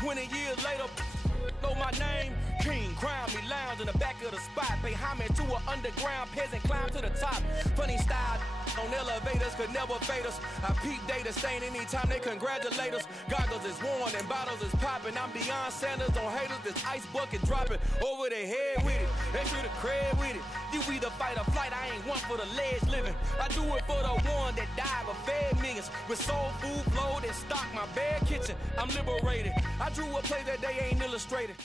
20 years later, know my name. King, crown me, lounge in the back of the spot. Pay homage to an underground peasant, climb to the top. Funny style on elevators could never fade us. I peep data stain anytime they congratulate us. Goggles is worn and bottles is popping. I'm beyond Sanders on haters, this ice bucket dropping over their head with it. Extra the cred with it. You either fight or flight, I ain't one for the ledge living. I do it for the one that died but fed millions. With soul food flowed and stocked my bare kitchen. I'm liberated. I drew a play that they ain't illustrated.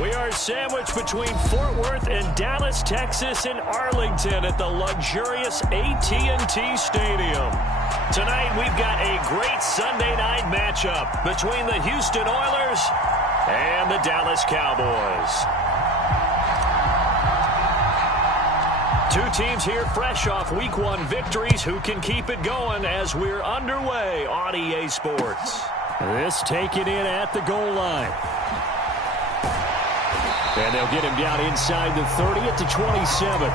We are sandwiched between Fort Worth and Dallas, Texas, and Arlington at the luxurious AT&T Stadium. Tonight, we've got a great Sunday night matchup between the Houston Oilers and the Dallas Cowboys. Two teams here fresh off Week 1 victories who can keep it going as we're underway on EA Sports. This taken in at the goal line. And they'll get him down inside the 30 at the 27.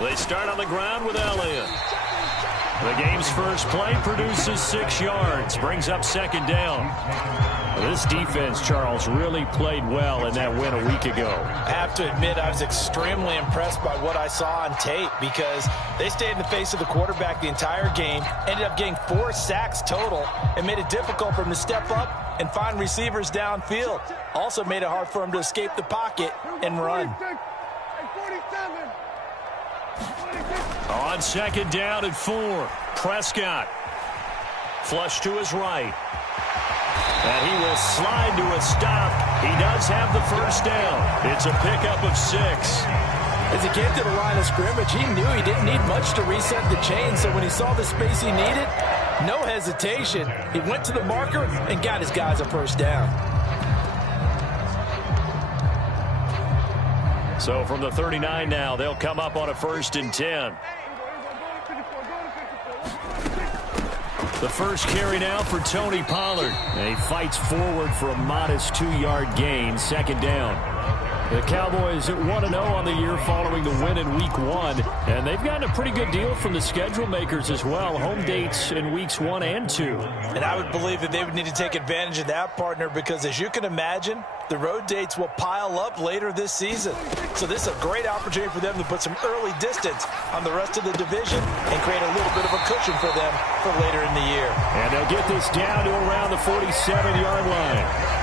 They start on the ground with Elliott. The game's first play produces 6 yards, brings up second down. This defense, Charles, really played well in that win a week ago. I have to admit, I was extremely impressed by what I saw on tape because they stayed in the face of the quarterback the entire game, ended up getting 4 sacks total, and made it difficult for him to step up and find receivers downfield. Also made it hard for him to escape the pocket and run. On second down at 4, Prescott. Flush to his right. And he will slide to a stop. He does have the first down. It's a pickup of 6. As he came to the line of scrimmage, he knew he didn't need much to reset the chain, so when he saw the space he needed, no hesitation. He went to the marker and got his guys a first down. So from the 39 now, they'll come up on a 1st and 10. The first carry now for Tony Pollard. And he fights forward for a modest 2-yard gain, second down. The Cowboys at 1-0 on the year following the win in Week 1. And they've gotten a pretty good deal from the schedule makers as well. Home dates in Weeks 1 and 2. And I would believe that they would need to take advantage of that, partner, because as you can imagine, the road dates will pile up later this season. So this is a great opportunity for them to put some early distance on the rest of the division and create a little bit of a cushion for them for later in the year. And they'll get this down to around the 47-yard line.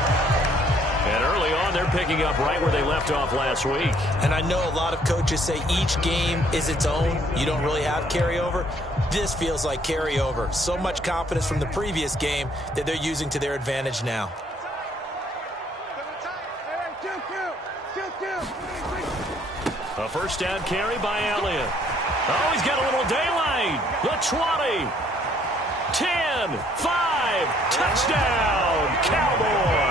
And early on, they're picking up right where they left off last week. And I know a lot of coaches say each game is its own. You don't really have carryover. This feels like carryover. So much confidence from the previous game that they're using to their advantage now. A first down carry by Elliott. Oh, he's got a little daylight. The 20. 10. 5. Touchdown, Cowboys.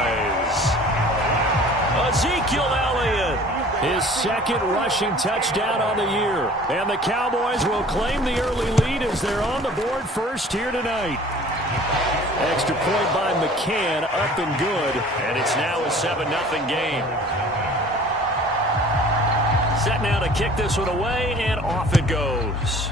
Ezekiel Elliott, his second rushing touchdown on the year. And the Cowboys will claim the early lead as they're on the board first here tonight. Extra point by McCann, up and good. And it's now a 7-0 game. Set now to kick this one away, and off it goes.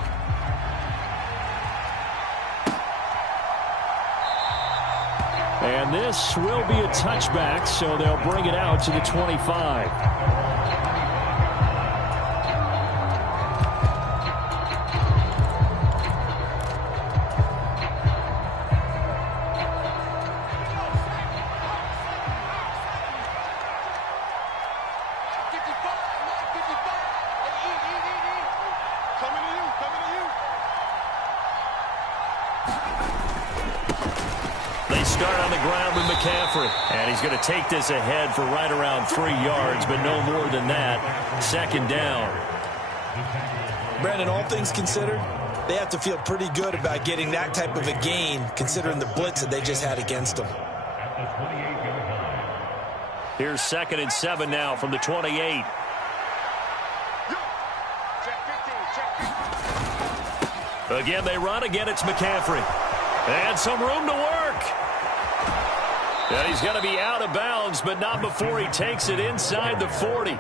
And this will be a touchback, so they'll bring it out to the 25. And he's going to take this ahead for right around 3 yards, but no more than that. Second down. Brandon, all things considered, They have to feel pretty good about getting that type of a gain, considering the blitz that they just had against them. Here's 2nd and 7 now from the 28. Again, they run. Again, it's McCaffrey. And some room to work. And he's going to be out of bounds, but not before he takes it inside the 40.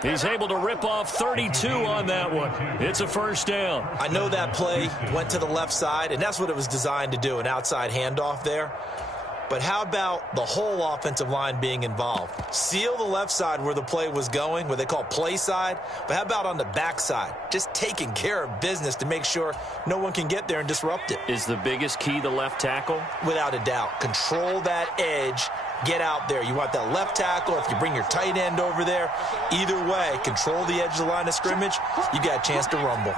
He's able to rip off 32 on that one. It's a first down. I know that play went to the left side, and that's what it was designed to do, an outside handoff there. But how about the whole offensive line being involved? Seal the left side where the play was going, what they call play side. But how about on the back side? Just taking care of business to make sure no one can get there and disrupt it. Is the biggest key the left tackle? Without a doubt. Control that edge. Get out there. You want that left tackle. If you bring your tight end over there, either way, control the edge of the line of scrimmage, you got a chance to rumble.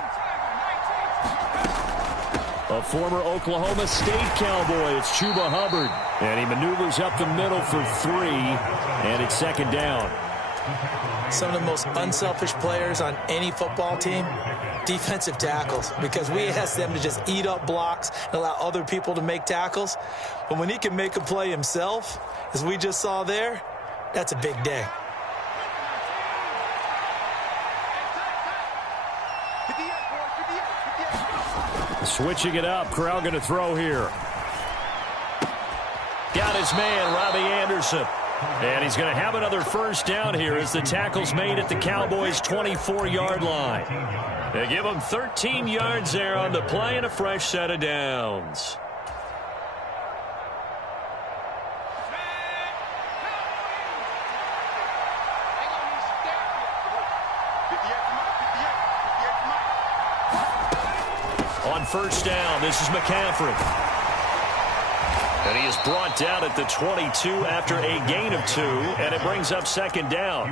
A former Oklahoma State Cowboy, it's Chuba Hubbard. And he maneuvers up the middle for 3, and it's 2nd down. Some of the most unselfish players on any football team, defensive tackles, because we ask them to just eat up blocks and allow other people to make tackles. But when he can make a play himself, as we just saw there, that's a big day. Switching it up, Corral going to throw here. Got his man, Robbie Anderson. And he's going to have another first down here as the tackle's made at the Cowboys' 24-yard line. They give him 13 yards there on the play and a fresh set of downs. On first down, this is McCaffrey. And he is brought down at the 22 after a gain of 2, and it brings up 2nd down.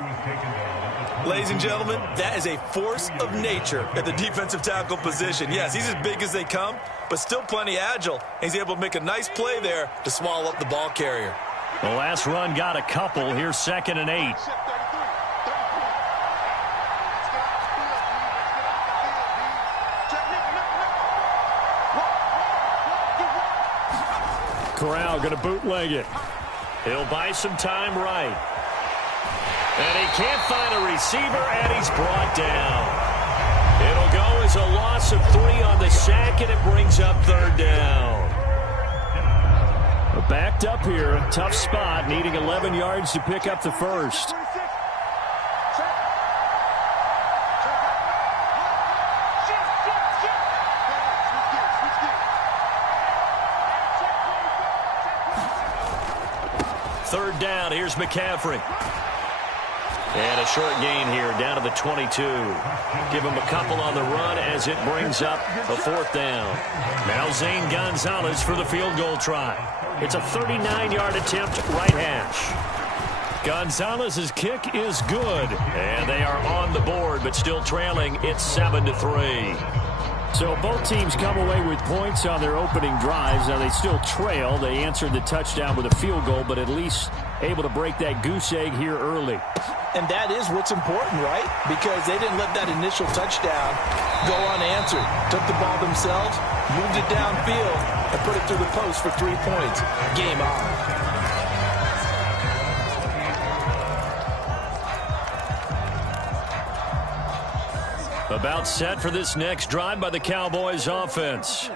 Ladies and gentlemen, that is a force of nature at the defensive tackle position. Yes, he's as big as they come, but still plenty agile. He's able to make a nice play there to swallow up the ball carrier. The last run got a couple. Here's 2nd and 8. Corral going to bootleg it. He'll buy some time right. And he can't find a receiver, and he's brought down. It'll go as a loss of 3 on the sack, and it brings up 3rd down. Backed up here, tough spot, needing 11 yards to pick up the first. Third down, here's McCaffrey. And a short gain here down to the 22. Give him a couple on the run as it brings up a 4th down. Now Zane Gonzalez for the field goal try. It's a 39-yard attempt, right hash. Gonzalez's kick is good. And they are on the board, but still trailing. It's 7-3. So both teams come away with points on their opening drives. Now they still trail. They answered the touchdown with a field goal, but at least able to break that goose egg here early. And that is what's important, right? Because they didn't let that initial touchdown go unanswered. Took the ball themselves, moved it downfield, and put it through the post for 3 points. Game on. About set for this next drive by the Cowboys offense.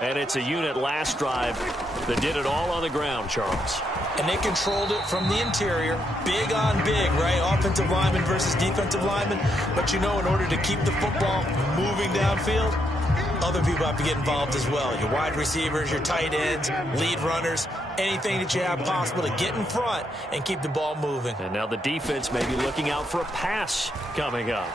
And it's a unit last drive that did it all on the ground, Charles. And they controlled it from the interior. Big on big, right? Offensive lineman versus defensive lineman. But you know, in order to keep the football moving downfield, other people have to get involved as well. Your wide receivers, your tight ends, lead runners, anything that you have possible to get in front and keep the ball moving. And now the defense may be looking out for a pass coming up.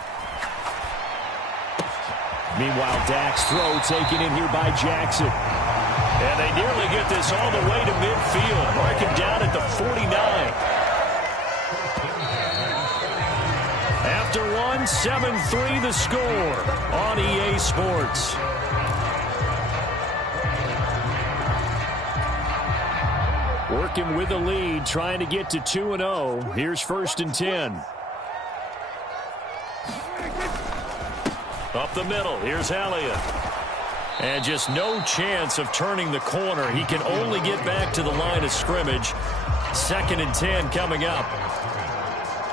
Meanwhile, Dak's throw taken in here by Jackson. And they nearly get this all the way to midfield. Mark it down at the 49. After 7-3 the score on EA Sports. Working with the lead, trying to get to 2-0. Here's 1st and 10. Up the middle. Here's Elliott. And just no chance of turning the corner. He can only get back to the line of scrimmage. 2nd and 10 coming up.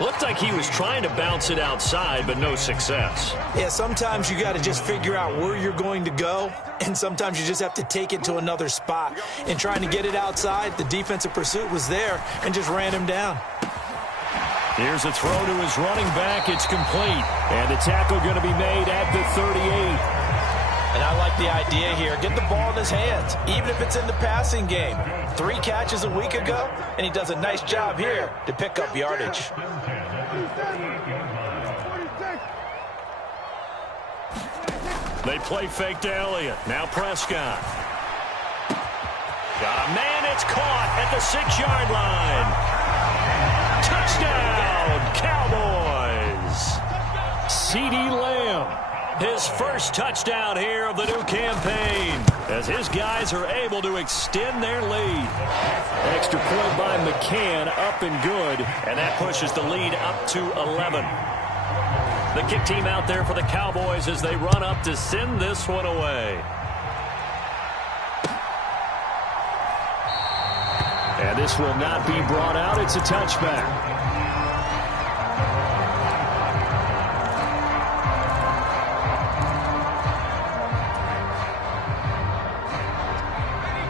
Looked like he was trying to bounce it outside, but no success. Yeah, sometimes you got to just figure out where you're going to go, and sometimes you just have to take it to another spot. And trying to get it outside, the defensive pursuit was there and just ran him down. Here's a throw to his running back. It's complete. And the tackle going to be made at the 38. And I like the idea here. Get the ball in his hands, even if it's in the passing game. 3 catches a week ago, and he does a nice job here to pick up yardage. They play fake to Elliott. Now Prescott. Got a man. It's caught at the 6-yard line. Touchdown, Cowboys. CeeDee Lamb. His first touchdown here of the new campaign as his guys are able to extend their lead. Extra point by McCann, up and good, and that pushes the lead up to 11. The kick team out there for the Cowboys as they run up to send this one away. And this will not be brought out. It's a touchback.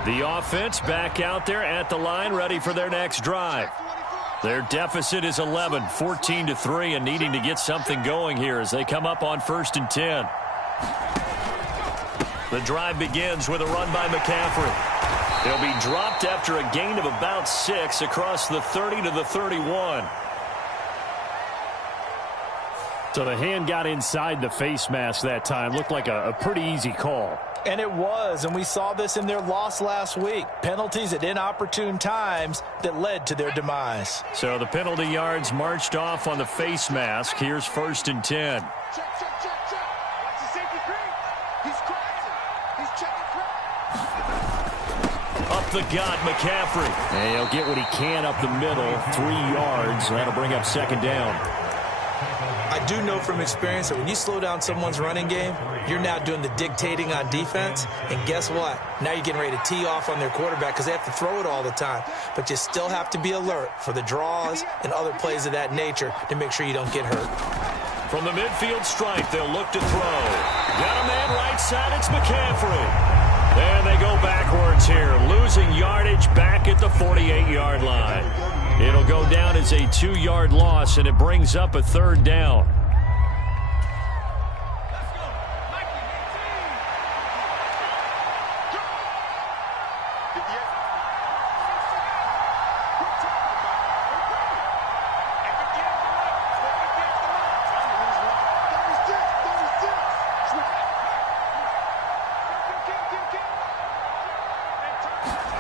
The offense back out there at the line, ready for their next drive. Their deficit is 11, 14-3, and needing to get something going here as they come up on 1st and 10. The drive begins with a run by McCaffrey. He'll be dropped after a gain of about 6 across the 30 to the 31. So the hand got inside the face mask that time. Looked like a pretty easy call. And it was, and we saw this in their loss last week. Penalties at inopportune times that led to their demise. So the penalty yards marched off on the face mask. Here's 1st and 10. Check. Watch the safety creep. He's crossing. He's checking crap. Up the gut, McCaffrey. And he'll get what he can up the middle. 3 yards. That'll bring up 2nd down. I do know from experience that when you slow down someone's running game, you're now doing the dictating on defense. And guess what? Now you're getting ready to tee off on their quarterback because they have to throw it all the time. But you still have to be alert for the draws and other plays of that nature to make sure you don't get hurt. From the midfield stripe, they'll look to throw. Got a man right side. It's McCaffrey. And they go backwards here, losing yardage back at the 48-yard line. It'll go down as a 2-yard loss, and it brings up a 3rd down.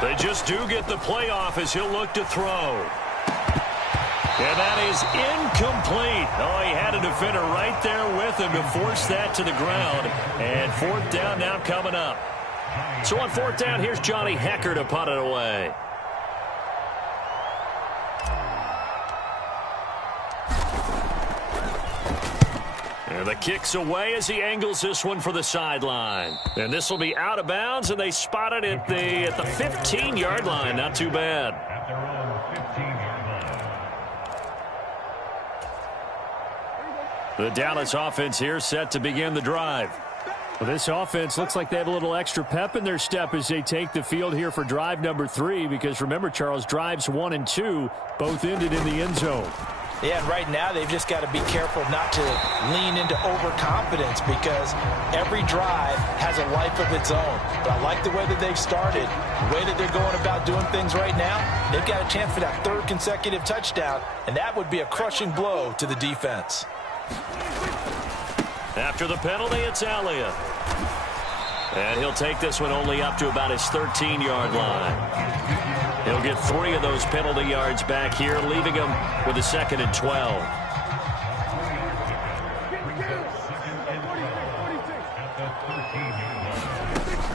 They just do get the playoff as he'll look to throw. And that is incomplete. Oh, he had a defender right there with him to force that to the ground. And 4th down now coming up. So on 4th down, here's Johnny Hecker to punt it away. And the kick's away as he angles this one for the sideline. And this will be out of bounds, and they spot it at the 15-yard line. Not too bad. The Dallas offense here set to begin the drive. Well, this offense looks like they have a little extra pep in their step as they take the field here for drive number 3. Because remember, Charles, drives 1 and 2 both ended in the end zone. Yeah, and right now they've just got to be careful not to lean into overconfidence because every drive has a life of its own. But I like the way that they've started, the way that they're going about doing things right now. They've got a chance for that 3rd consecutive touchdown, and that would be a crushing blow to the defense. After the penalty, it's Elliott. And he'll take this one only up to about his 13-yard line. He'll get 3 of those penalty yards back here, leaving him with a 2nd and 12.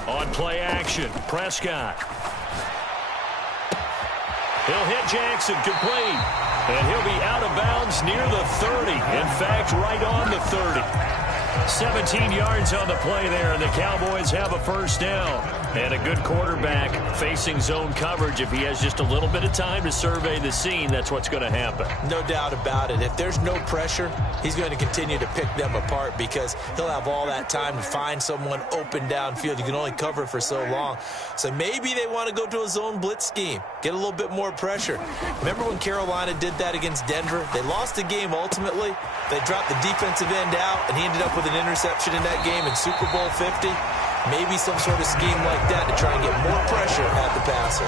On play action, Prescott. He'll hit Jackson, complete. And he'll be out of bounds near the 30. In fact, right on the 30. 17 yards on the play there, and the Cowboys have a first down. And a good quarterback facing zone coverage. If he has just a little bit of time to survey the scene, that's what's going to happen. No doubt about it. If there's no pressure, he's going to continue to pick them apart because he'll have all that time to find someone open downfield. You can only cover for so long. So maybe they want to go to a zone blitz scheme, get a little bit more pressure. Remember when Carolina did that against Denver? They lost the game ultimately. They dropped the defensive end out, and he ended up with an interception in that game in Super Bowl 50. Maybe some sort of scheme like that to try and get more pressure at the passer.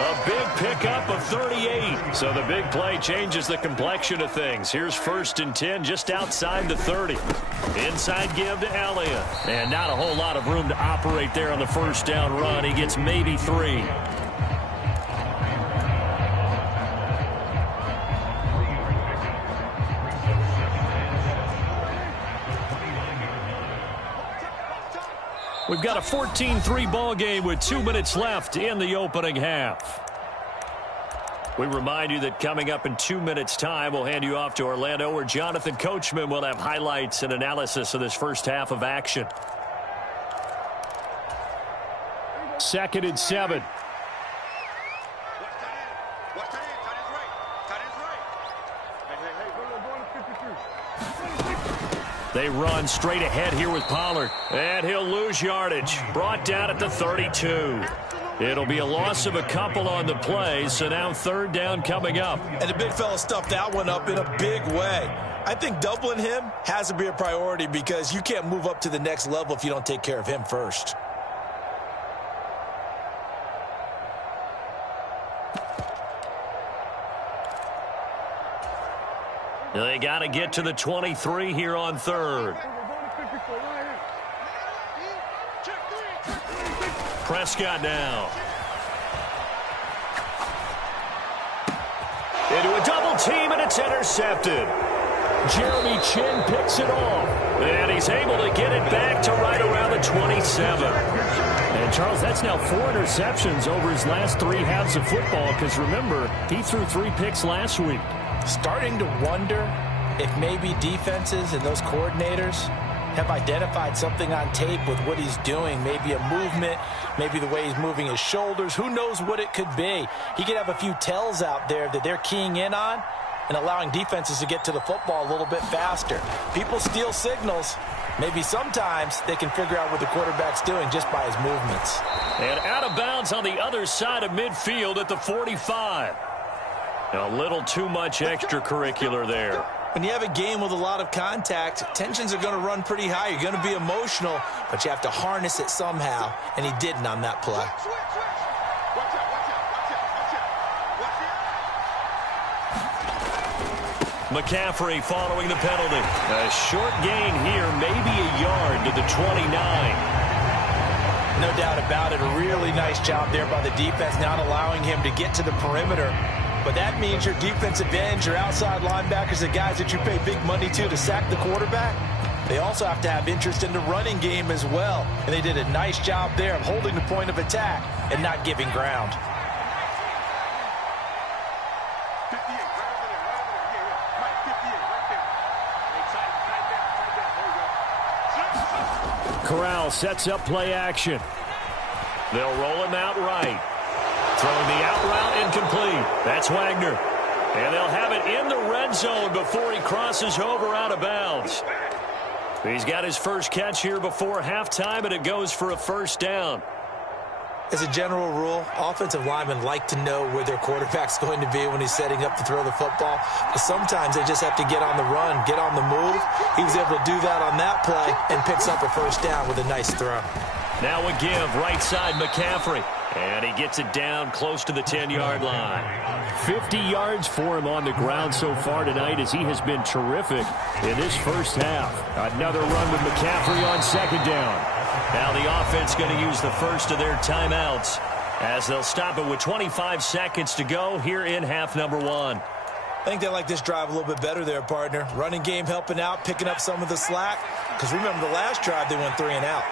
A big pickup of 38. So the big play changes the complexion of things. Here's 1st and 10 just outside the 30. Inside give to Elliott. And not a whole lot of room to operate there on the first down run. He gets maybe 3. We've got a 14-3 ball game with 2 minutes left in the opening half. We remind you that coming up in 2 minutes' time, we'll hand you off to Orlando, where Jonathan Coachman will have highlights and analysis of this first half of action. 2nd and 7. They run straight ahead here with Pollard. And he'll lose yardage. Brought down at the 32. It'll be a loss of a couple on the play, so now 3rd down coming up. And the big fella stuffed that one up in a big way. I think doubling him has to be a priority because you can't move up to the next level if you don't take care of him first. They got to get to the 23 here on 3rd. Prescott now. Into a double team, and it's intercepted. Jeremy Chin picks it off. And he's able to get it back to right around the 27. And, Charles, that's now 4 interceptions over his last 3 halves of football because, remember, he threw 3 picks last week. Starting to wonder if maybe defenses and those coordinators have identified something on tape with what he's doing. Maybe a movement, maybe the way he's moving his shoulders. Who knows what it could be? He could have a few tells out there that they're keying in on and allowing defenses to get to the football a little bit faster. People steal signals. Maybe sometimes they can figure out what the quarterback's doing just by his movements. And out of bounds on the other side of midfield at the 45. A little too much extracurricular there. When you have a game with a lot of contact, tensions are going to run pretty high. You're going to be emotional, but you have to harness it somehow, and he didn't on that play. McCaffrey following the penalty. A short gain here, maybe a yard to the 29. No doubt about it. A really nice job there by the defense, not allowing him to get to the perimeter. But that means your defensive ends, your outside linebackers, the guys that you pay big money to sack the quarterback, they also have to have interest in the running game as well. And they did a nice job there of holding the point of attack and not giving ground. Corral sets up play action. They'll roll him out right. Throwing the out route incomplete. That's Wagner. And they'll have it in the red zone before he crosses over out of bounds. He's got his first catch here before halftime, and it goes for a first down. As a general rule, offensive linemen like to know where their quarterback's going to be when he's setting up to throw the football. But sometimes they just have to get on the run, get on the move. He was able to do that on that play and picks up a first down with a nice throw. Now a give, right side McCaffrey. And he gets it down close to the 10-yard line. 50 yards for him on the ground so far tonight as he has been terrific in this first half. Another run with McCaffrey on 2nd down. Now the offense going to use the first of their timeouts as they'll stop it with 25 seconds to go here in half number 1. I think they like this drive a little bit better there, partner. Running game helping out, picking up some of the slack. Because remember the last drive they went 3 and out.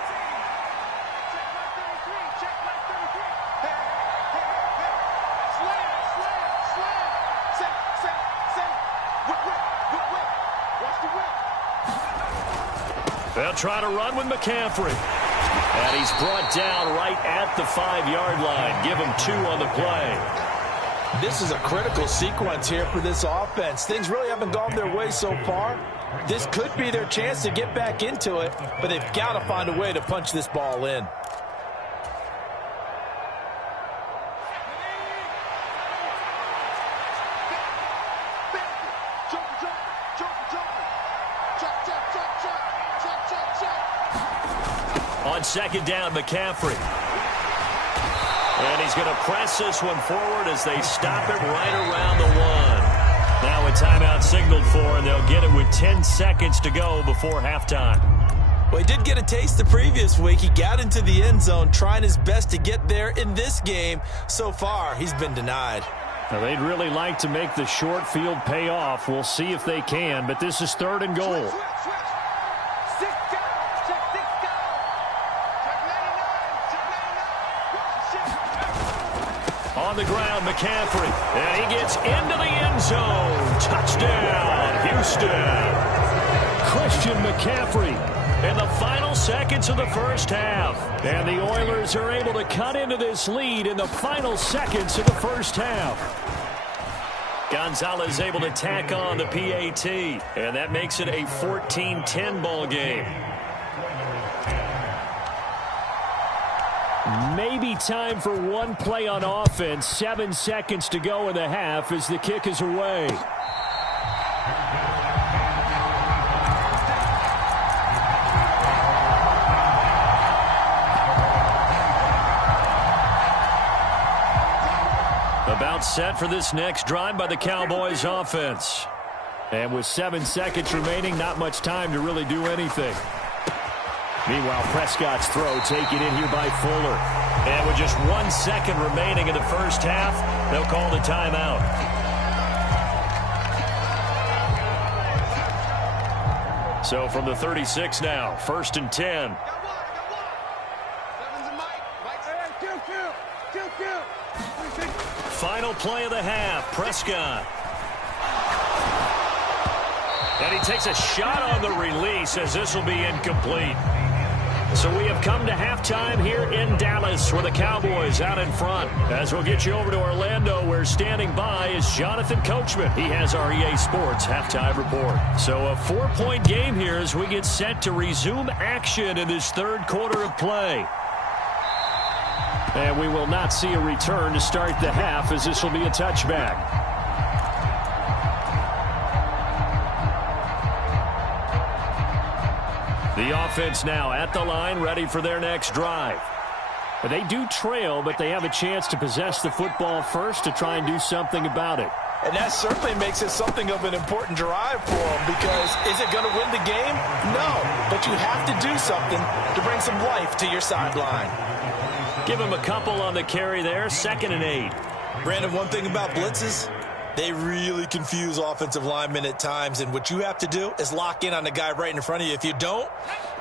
They'll try to run with McCaffrey. And he's brought down right at the 5-yard line. Give him 2 on the play. This is a critical sequence here for this offense. Things really haven't gone their way so far. This could be their chance to get back into it, but they've got to find a way to punch this ball in. On second down, McCaffrey. And he's going to press this one forward as they stop it right around the 1. Now a timeout signaled for, and they'll get it with 10 seconds to go before halftime. Well, he did get a taste the previous week. He got into the end zone trying his best to get there in this game. So far, he's been denied. Now, they'd really like to make the short field pay off. We'll see if they can, but this is 3rd and goal. On the ground, McCaffrey. And he gets into the end zone. Touchdown, Houston. Christian McCaffrey in the final seconds of the first half. And the Oilers are able to cut into this lead in the final seconds of the first half. Gonzalez able to tack on the PAT. And that makes it a 14-10 ball game. Maybe time for one play on offense. 7 seconds to go in the half as the kick is away. About set for this next drive by the Cowboys offense. And with 7 seconds remaining, not much time to really do anything. Meanwhile, Prescott's throw taken in here by Fuller. And with just 1 second remaining in the first half, they'll call the timeout. So from the 36 now, 1st and 10. Final play of the half, Prescott. And he takes a shot on the release as this will be incomplete. So we have come to halftime here in Dallas where the Cowboys out in front. As we'll get you over to Orlando where standing by is Jonathan Coachman. He has our EA Sports halftime report. So a 4-point game here as we get set to resume action in this 3rd quarter of play. And we will not see a return to start the half as this will be a touchback. The offense now at the line, ready for their next drive. But they do trail, but they have a chance to possess the football first to try and do something about it. And that certainly makes it something of an important drive for them because is it going to win the game? No, but you have to do something to bring some life to your sideline. Give him a couple on the carry there, 2nd and 8. Brandon, one thing about blitzes, they really confuse offensive linemen at times, and what you have to do is lock in on the guy right in front of you. If you don't,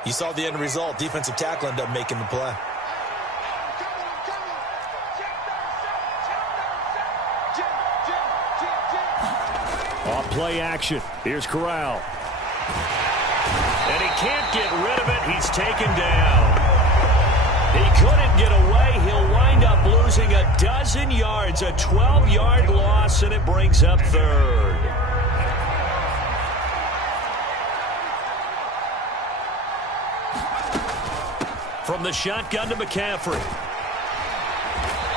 you saw the end result. Defensive tackle ended up making the play. Off play action. Here's Corral. And he can't get rid of it. He's taken down. He couldn't get away. He'll wind up losing a dozen yards, a 12-yard loss, and it brings up 3rd. From the shotgun to McCaffrey.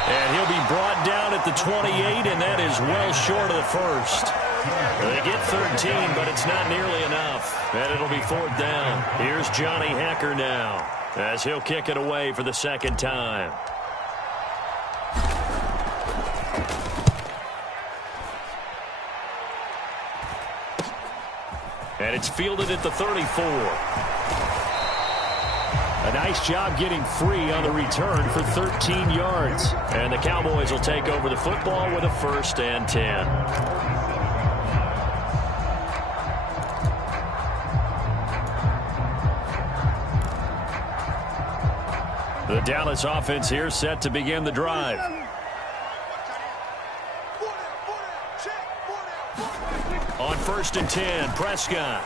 And he'll be brought down at the 28, and that is well short of the first. They get 13, but it's not nearly enough. And it'll be 4th down. Here's Johnny Hacker now, as he'll kick it away for the 2nd time. And it's fielded at the 34. A nice job getting free on the return for 13 yards. And the Cowboys will take over the football with a 1st and 10. The Dallas offense here set to begin the drive. On 1st and 10, Prescott.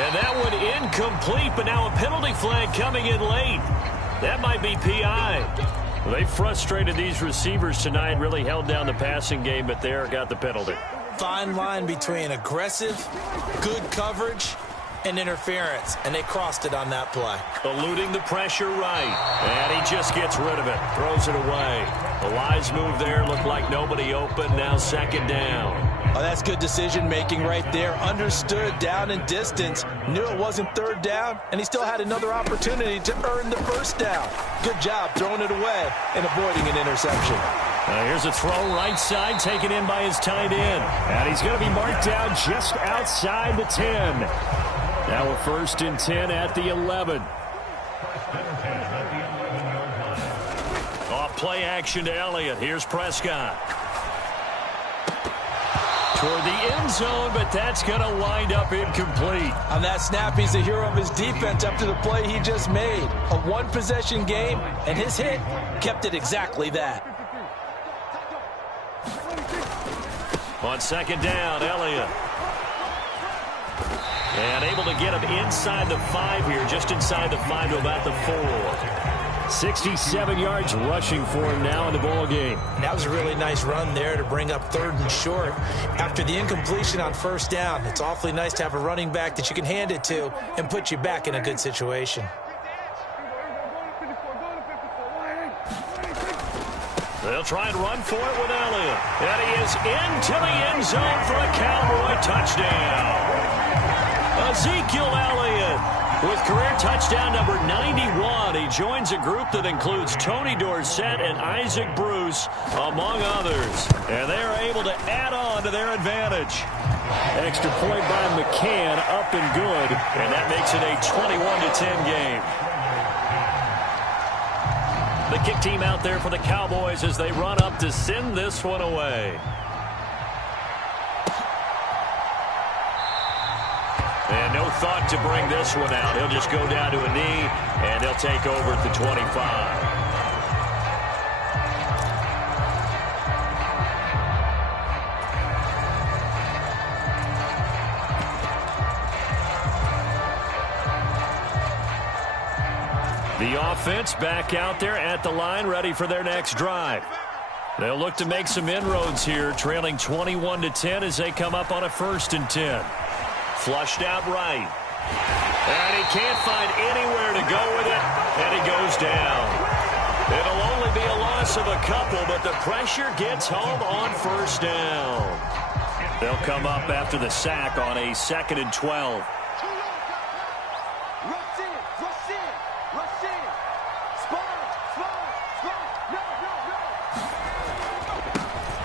And that one incomplete, but now a penalty flag coming in late. That might be PI. They frustrated these receivers tonight, really held down the passing game, but there got the penalty. Fine line between aggressive, good coverage, and interference, and they crossed it on that play. Eluding the pressure right, and he just gets rid of it, throws it away. A wise move there, looked like nobody open, now second down. Oh, that's good decision-making right there. Understood down and distance, knew it wasn't third down, and he still had another opportunity to earn the first down. Good job throwing it away and avoiding an interception. Here's a throw right side, taken in by his tight end. And he's going to be marked down just outside the 10. Now a 1st and 10 at the 11. Off play action to Elliott. Here's Prescott. Toward the end zone, but that's going to wind up incomplete. On that snap, he's the hero of his defense up to the play he just made. A one-possession game, and his hit kept it exactly that. On second down, Elliott. And able to get him inside the 5 here, just inside the 5 to about the 4. 67 yards rushing for him now in the ball game. That was a really nice run there to bring up 3rd and short. After the incompletion on 1st down, it's awfully nice to have a running back that you can hand it to and put you back in a good situation. They'll try and run for it with Elliott. And he is into the end zone for a Cowboy touchdown. Ezekiel Elliott with career touchdown number 91. He joins a group that includes Tony Dorsett and Isaac Bruce, among others. And they are able to add on to their advantage. Extra point by McCann, up and good. And that makes it a 21-10 game. The kick team out there for the Cowboys as they run up to send this one away. And no thought to bring this one out. He'll just go down to a knee, and they'll take over at the 25. The offense back out there at the line, ready for their next drive. They'll look to make some inroads here, trailing 21-10 as they come up on a 1st and 10. Flushed out right. And he can't find anywhere to go with it, and he goes down. It'll only be a loss of a couple, but the pressure gets home on 1st down. They'll come up after the sack on a 2nd and 12.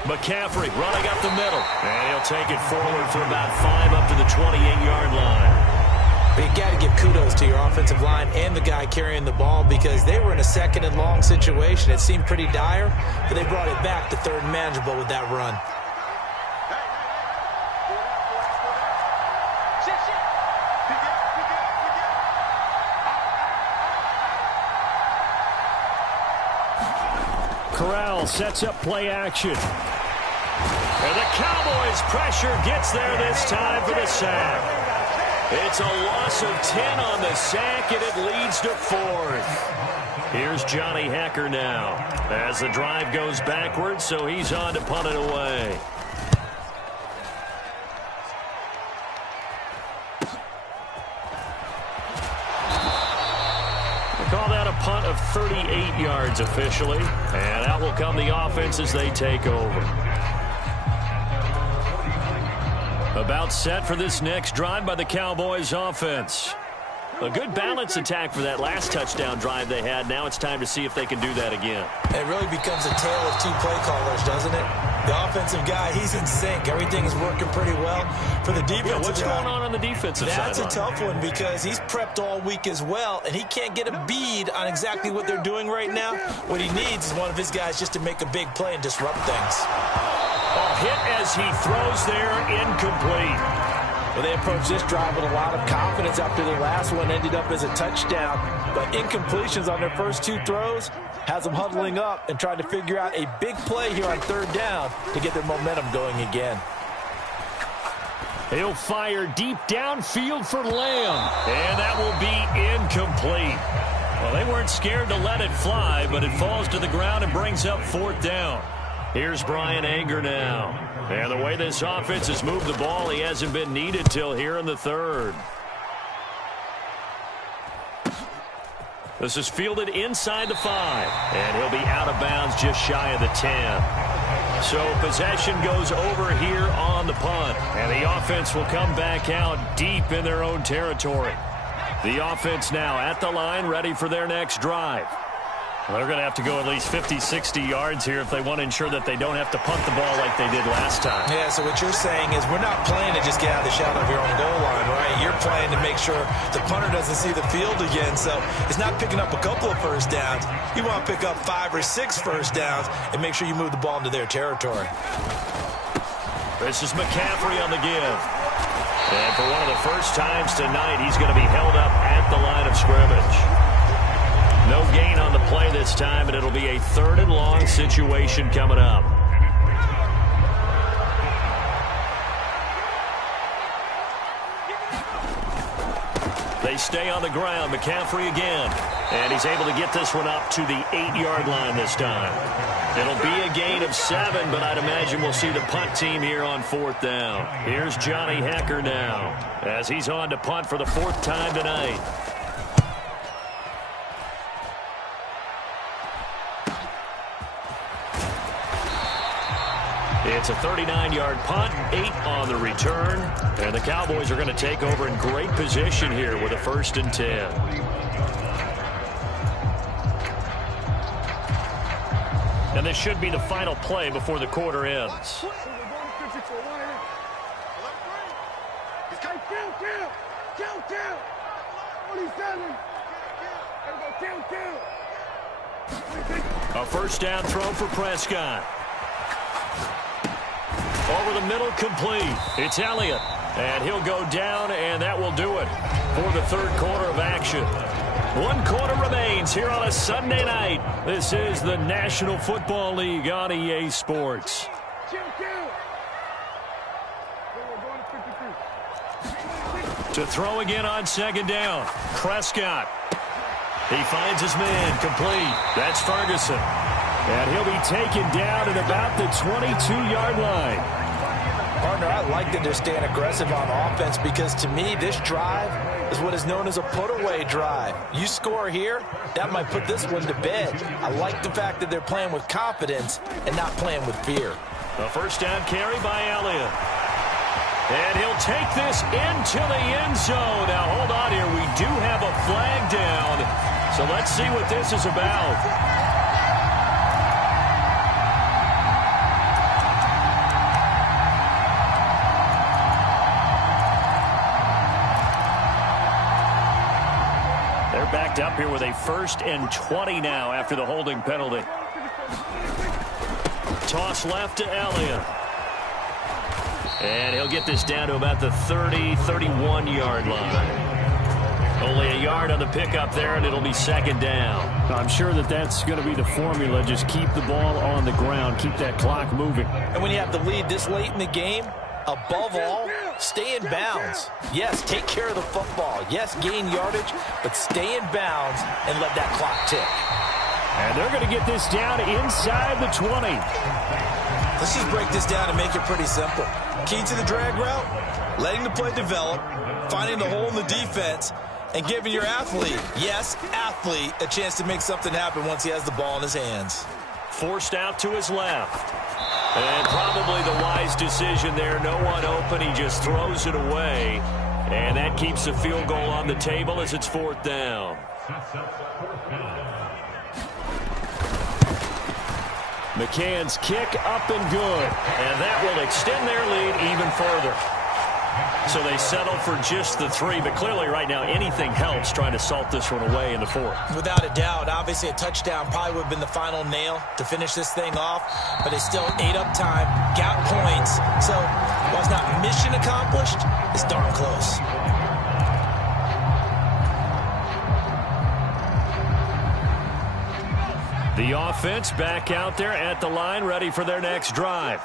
McCaffrey running up the middle. And he'll take it forward for about 5 up to the 28-yard line. But you got to give kudos to your offensive line and the guy carrying the ball because they were in a 2nd and long situation. It seemed pretty dire, but they brought it back to 3rd and manageable with that run. Corral sets up play action. And the Cowboys' pressure gets there this time for the sack. It's a loss of 10 on the sack, and it leads to 4th. Here's Johnny Hecker now as the drive goes backwards, so he's on to punt it away. Call that a punt of 38 yards officially. And out will come the offense as they take over. About set for this next drive by the Cowboys offense. A good balance attack for that last touchdown drive they had. Now it's time to see if they can do that again. It really becomes a tale of 2 play callers, doesn't it? The offensive guy, he's in sync. Everything's working pretty well. For the defensive what's guy, going on the defensive side? That's a tough one because he's prepped all week as well, and he can't get a bead on exactly what they're doing right now. What he needs is one of his guys just to make a big play and disrupt things. A hit as he throws there, incomplete. Well, they approached this drive with a lot of confidence after their last one ended up as a touchdown. But incompletions on their first 2 throws has them huddling up and trying to figure out a big play here on 3rd down to get their momentum going again. He'll fire deep downfield for Lamb. And that will be incomplete. Well, they weren't scared to let it fly, but it falls to the ground and brings up 4th down. Here's Brian Anger now. And the way this offense has moved the ball, he hasn't been needed till here in the 3rd. This is fielded inside the 5. And he'll be out of bounds just shy of the 10. So possession goes over here on the punt. And the offense will come back out deep in their own territory. The offense now at the line, ready for their next drive. Well, they're going to have to go at least 50, 60 yards here if they want to ensure that they don't have to punt the ball like they did last time. Yeah, so what you're saying is we're not playing to just get out of the shadow of your own goal line, right? You're playing to make sure the punter doesn't see the field again. So it's not picking up a couple of first downs. You want to pick up 5 or 6 first downs and make sure you move the ball into their territory. This is McCaffrey on the give. And for one of the first times tonight, he's going to be held up at the line of scrimmage. No gain on the play this time, and it'll be a 3rd and long situation coming up. They stay on the ground. McCaffrey again. And he's able to get this one up to the 8-yard line this time. It'll be a gain of 7, but I'd imagine we'll see the punt team here on 4th down. Here's Johnny Hecker now as he's on to punt for the 4th time tonight. It's a 39-yard punt, 8 on the return. And the Cowboys are going to take over in great position here with a 1st and 10. And this should be the final play before the quarter ends. A 1st down throw for Prescott. Over the middle, complete. It's Elliott. And he'll go down, and that will do it for the 3rd quarter of action. 1 quarter remains here on a Sunday night. This is the National Football League on EA Sports. To throw again on 2nd down. Prescott. He finds his man, complete. That's Ferguson. And he'll be taken down at about the 22-yard line. Partner, I like that they're staying aggressive on offense because to me, this drive is what is known as a put-away drive. You score here, that might put this one to bed. I like the fact that they're playing with confidence and not playing with fear. A 1st down carry by Elliott. And he'll take this into the end zone. Now, hold on here. We do have a flag down. So let's see what this is about. They're backed up here with a 1st and 20 now after the holding penalty. Toss left to Elliott. And he'll get this down to about the 30, 31-yard line. Only a yard on the pickup there, and it'll be 2nd down. I'm sure that that's going to be the formula. Just keep the ball on the ground. Keep that clock moving. And when you have the lead this late in the game, above all, stay in bounds. Yes, take care of the football. Yes, gain yardage, but stay in bounds and let that clock tick. And they're going to get this down inside the 20. Let's just break this down and make it pretty simple. Key to the drag route, letting the play develop, finding the hole in the defense, and giving your athlete, yes, athlete, a chance to make something happen once he has the ball in his hands. Forced out to his left. And probably the wise decision there. No one open. He just throws it away. And that keeps the field goal on the table as it's 4th down. McCann's kick up and good. And that will extend their lead even further. So they settle for just the 3, but clearly right now anything helps trying to salt this one away in the 4th. Without a doubt, obviously a touchdown probably would have been the final nail to finish this thing off, but they still ate up time, got points. So while it's not mission accomplished, it's darn close. The offense back out there at the line, ready for their next drive.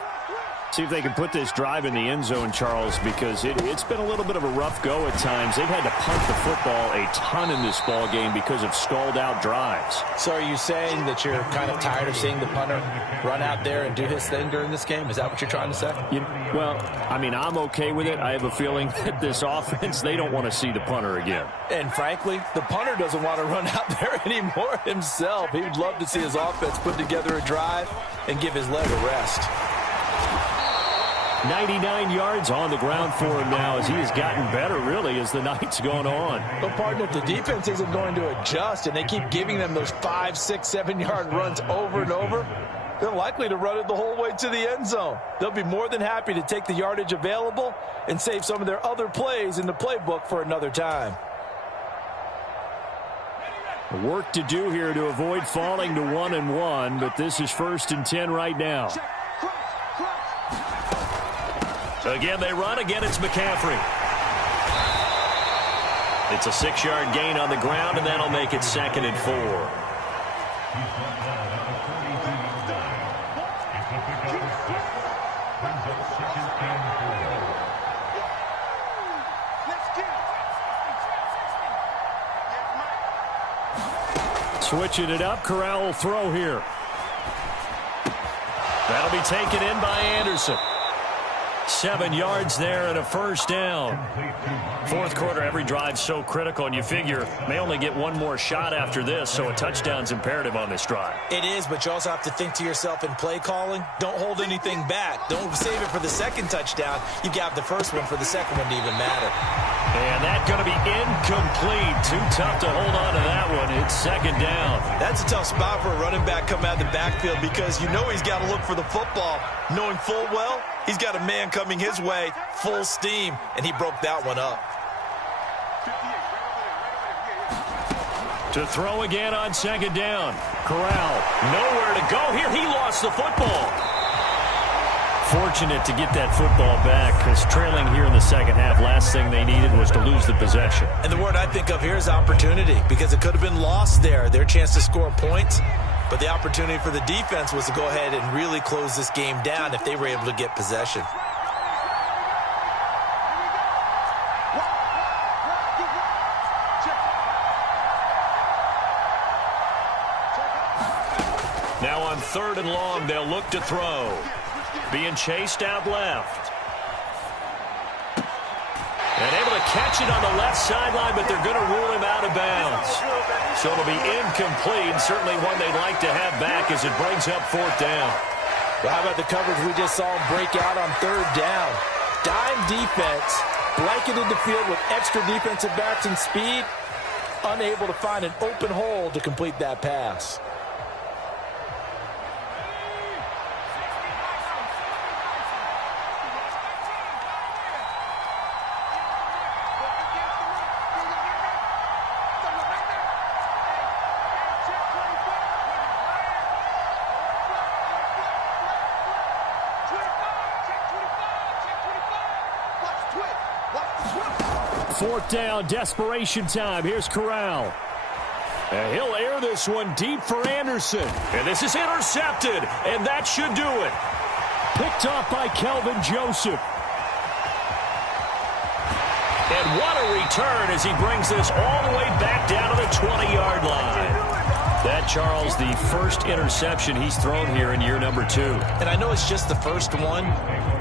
See if they can put this drive in the end zone, Charles, because it's been a little bit of a rough go at times. They've had to punt the football a ton in this ball game because of stalled-out drives. So are you saying that you're kind of tired of seeing the punter run out there and do his thing during this game? Is that what you're trying to say? Well, I mean, I'm okay with it. I have a feeling that this offense, they don't want to see the punter again. And frankly, the punter doesn't want to run out there anymore himself. He would love to see his offense put together a drive and give his leg a rest. 99 yards on the ground for him now as he has gotten better, really, as the night's gone on. But, partner, if the defense isn't going to adjust and they keep giving them those 5, 6, 7-yard runs over and over, they're likely to run it the whole way to the end zone. They'll be more than happy to take the yardage available and save some of their other plays in the playbook for another time. Work to do here to avoid falling to 1-1, but this is 1st and 10 right now. Again, they run. Again, it's McCaffrey. It's a 6-yard gain on the ground, and that'll make it 2nd and 4. Switching it up, Corral will throw here. That'll be taken in by Anderson. 7 yards there and a 1st down. Fourth quarter, every drive's so critical, and you figure may only get one more shot after this, so a touchdown's imperative on this drive. It is, but you also have to think to yourself in play calling, don't hold anything back. Don't save it for the second touchdown. You got the first one for the second one to even matter. And that's going to be incomplete. Too tough to hold on to that one. It's 2nd down. That's a tough spot for a running back coming out of the backfield because you know he's got to look for the football, knowing full well he's got a man coming his way full steam, and he broke that one up. To throw again on 2nd down. Corral, nowhere to go here. He lost the football. Fortunate to get that football back because trailing here in the second half, last thing they needed was to lose the possession. And the word I think of here is opportunity because it could have been lost there. Their chance to score points. But the opportunity for the defense was to go ahead and really close this game down if they were able to get possession. Now on 3rd and long, they'll look to throw. Being chased out left. And able to catch it on the left sideline, but they're going to rule him out of bounds. So it'll be incomplete, certainly one they'd like to have back as it brings up 4th down. Well, how about the coverage we just saw him break out on 3rd down? Dime defense, blanketed the field with extra defensive backs and speed, unable to find an open hole to complete that pass. Fourth down, desperation time. Here's Corral. And he'll air this one deep for Anderson. And this is intercepted, and that should do it. Picked off by Kelvin Joseph. And what a return as he brings this all the way back down to the 20-yard line. That, Charles, the first interception he's thrown here in year number 2. And I know it's just the first one,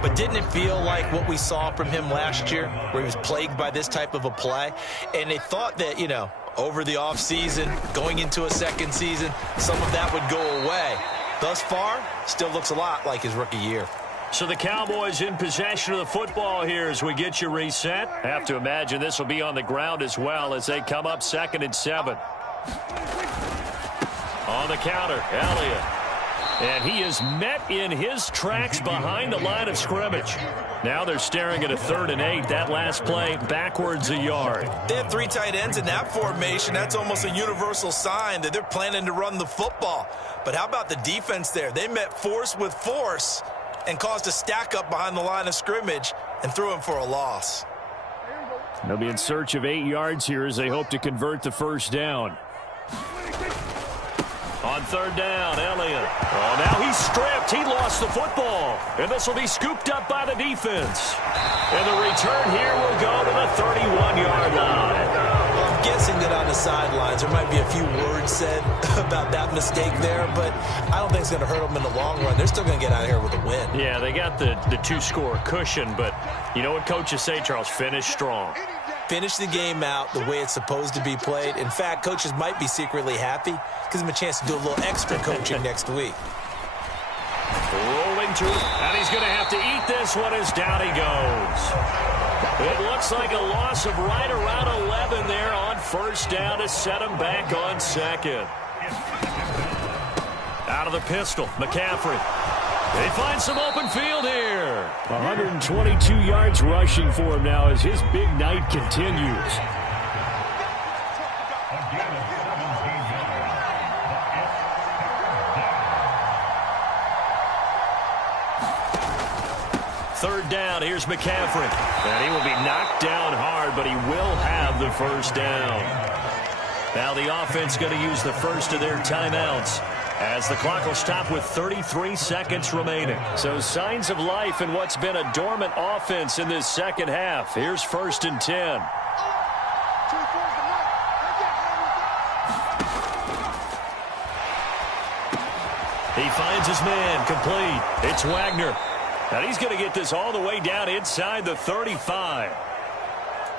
but didn't it feel like what we saw from him last year, where he was plagued by this type of a play? And they thought that, you know, over the offseason, going into a second season, some of that would go away. Thus far, still looks a lot like his rookie year. So the Cowboys in possession of the football here as we get you reset. Have to imagine this will be on the ground as well as they come up 2nd and 7. On the counter, Elliott. And he is met in his tracks behind the line of scrimmage. Now they're staring at a 3rd and 8. That last play backwards a yard. They have 3 tight ends in that formation. That's almost a universal sign that they're planning to run the football. But how about the defense there? They met force with force and caused a stack up behind the line of scrimmage and threw him for a loss. They'll be in search of 8 yards here as they hope to convert the 1st down. On third down, Elliott. Oh, now he's stripped. He lost the football. And this will be scooped up by the defense. And the return here will go to the 31-yard line. Well, I'm guessing that on the sidelines there might be a few words said about that mistake there, but I don't think it's going to hurt them in the long run. They're still going to get out of here with a win. Yeah, they got the two-score cushion, but you know what coaches say, Charles? Finish strong. Finish the game out the way it's supposed to be played. In fact, coaches might be secretly happy. Gives them a chance to do a little extra coaching next week. Rolling to it, and he's going to have to eat this one as down he goes. It looks like a loss of right around 11 there on first down to set him back on second. Out of the pistol, McCaffrey. They find some open field here. 122 yards rushing for him now as his big night continues. Third down, here's McCaffrey. And he will be knocked down hard, but he will have the first down. Now the offense going to use the first of their timeouts, as the clock will stop with 33 seconds remaining. So signs of life in what's been a dormant offense in this second half. Here's 1st and 10. He finds his man, complete. It's Wagner. And he's going to get this all the way down inside the 35.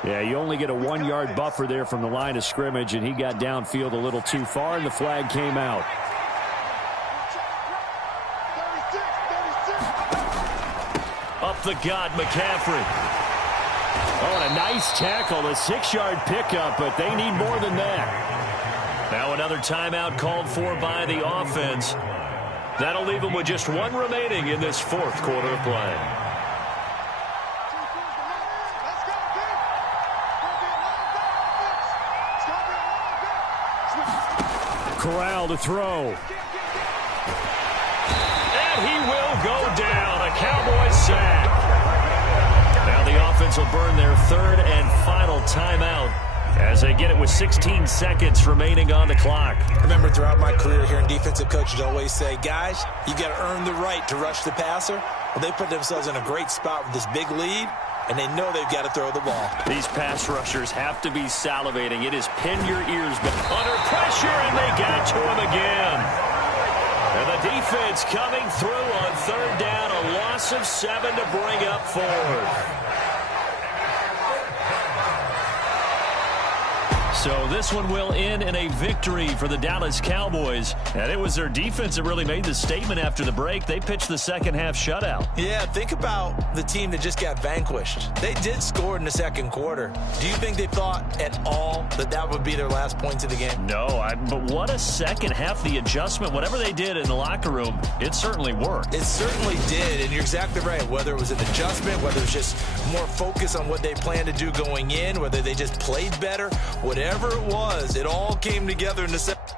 Yeah, you only get a 1-yard buffer there from the line of scrimmage, and he got downfield a little too far, and the flag came out. Up the gut, McCaffrey. Oh, and a nice tackle, a 6-yard pickup, but they need more than that. Now another timeout called for by the offense. That'll leave them with just one remaining in this fourth quarter of play. Corral to throw. And he will go down. A Cowboys sack. Now the offense will burn their third and final timeout as they get it with 16 seconds remaining on the clock. I remember throughout my career hearing defensive coaches always say, guys, you got to earn the right to rush the passer. Well, they put themselves in a great spot with this big lead, and they know they've got to throw the ball. These pass rushers have to be salivating. It is pin your ears, but under pressure, and they got to him again. And the defense coming through on third down, a loss of 7 to bring up fourth. So this one will end in a victory for the Dallas Cowboys. And it was their defense that really made the statement after the break. They pitched the second half shutout. Yeah, think about the team that just got vanquished. They did score in the second quarter. Do you think they thought at all that that would be their last points of the game? No, but what a second half. The adjustment, whatever they did in the locker room, it certainly worked. It certainly did, and you're exactly right. Whether it was an adjustment, whether it was just more focus on what they planned to do going in, whether they just played better, whatever it was, it all came together in the second.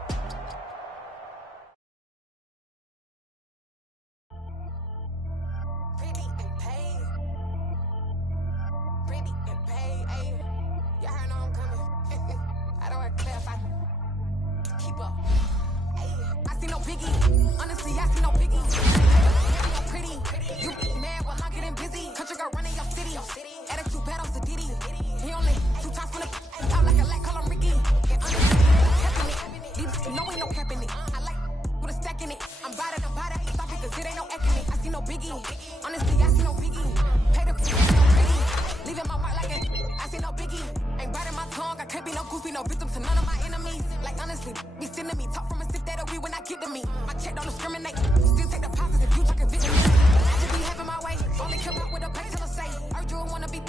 My check don't discriminate. Still take the positives if you talking vision. I just be having my way. Only kill out with a pay till I say. Urge you wanna be.